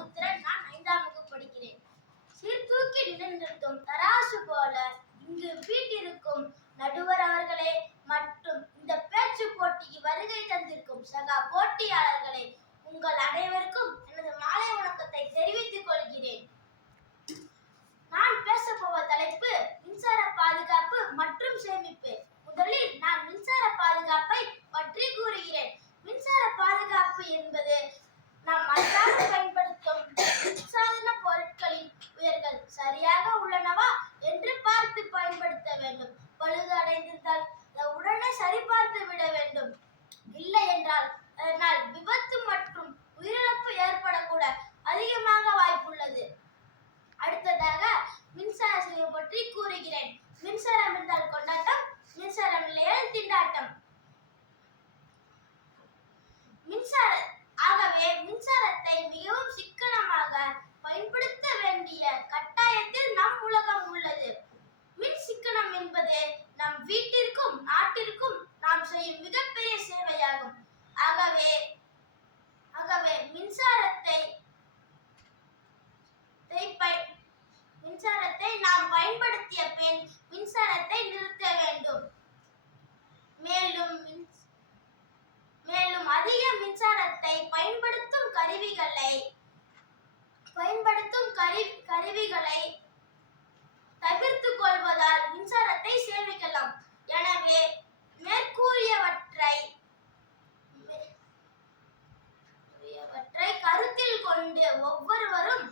விஸ்வாமித்திரன். நான் 5ஆம் வகுப்பு படிக்கிறேன். சீர்தூக்கி நின்றிருக்கும் தராசு போல இங்கு வீட்டிற்கும் நடுவர் அவர்களே மற்றும் இந்த பேச்சு போட்டிக்கு வருகை தந்திருக்கும் சகா போட்டியாளர்களே, உங்கள் அனைவருக்கும் எனது மாலை வணக்கத்தை தெரிவித்துக் கொள்கிறேன். நான் பேசப்போவ தலைப்பு மின்சார பாதுகாப்பு மற்றும் சேமிப்பு. முதலில் நான் மின்சார பாதுகாப்பை பற்றி கூறுகிறேன். மின்சார பாதுகாப்பு என்பது நாம் அன்றாடம் பயன்படுத்தும் சாதன பொருட்களின் உயர்கள் சரியாக உள்ளனவா என்று பார்த்து பயன்படுத்த வேண்டும். பழுது அடைந்திருந்தால் உடனே சரிபார்த்து விட வேண்டும். இல்லை என்றால் அதனால் விபத்து மற்றும் உயிரிழப்பு ஏற்படக்கூட அதிகமாக வாய்ப்புள்ளது. அடுத்ததாக மின்சார சேவை பற்றி கூறுகிறேன். மின்சாரம் இருந்தால் கொண்டாட்டம், மின்சாரம் இல்லையால் திண்டாட்டம். ஆகவே மின்சாரத்தை மிகவும் சிக்கனமாக பயன்படுத்த வேண்டிய கட்டாயத்தில் நம் உலகம் உள்ளது. மின் சிக்கனம் என்பது நம் வீட்டிற்கும் நாட்டிற்கும் நாம் செய்யும் மிகப்பெரிய சேவையாகும். ஆகவே மின்சாரத்தை நாம் பயன்படுத்திய பின் மின்சாரத்தை நிறுத்த வேண்டும். மேலும் அதிக மின்சாரத்தை பயன்படுத்தும் கருவிகளை தவிர்த்து கொள்வதால் மின்சாரத்தை சேமிக்கலாம். எனவே மேற்கூறியவற்றை கருத்தில் கொண்டு ஒவ்வொருவரும்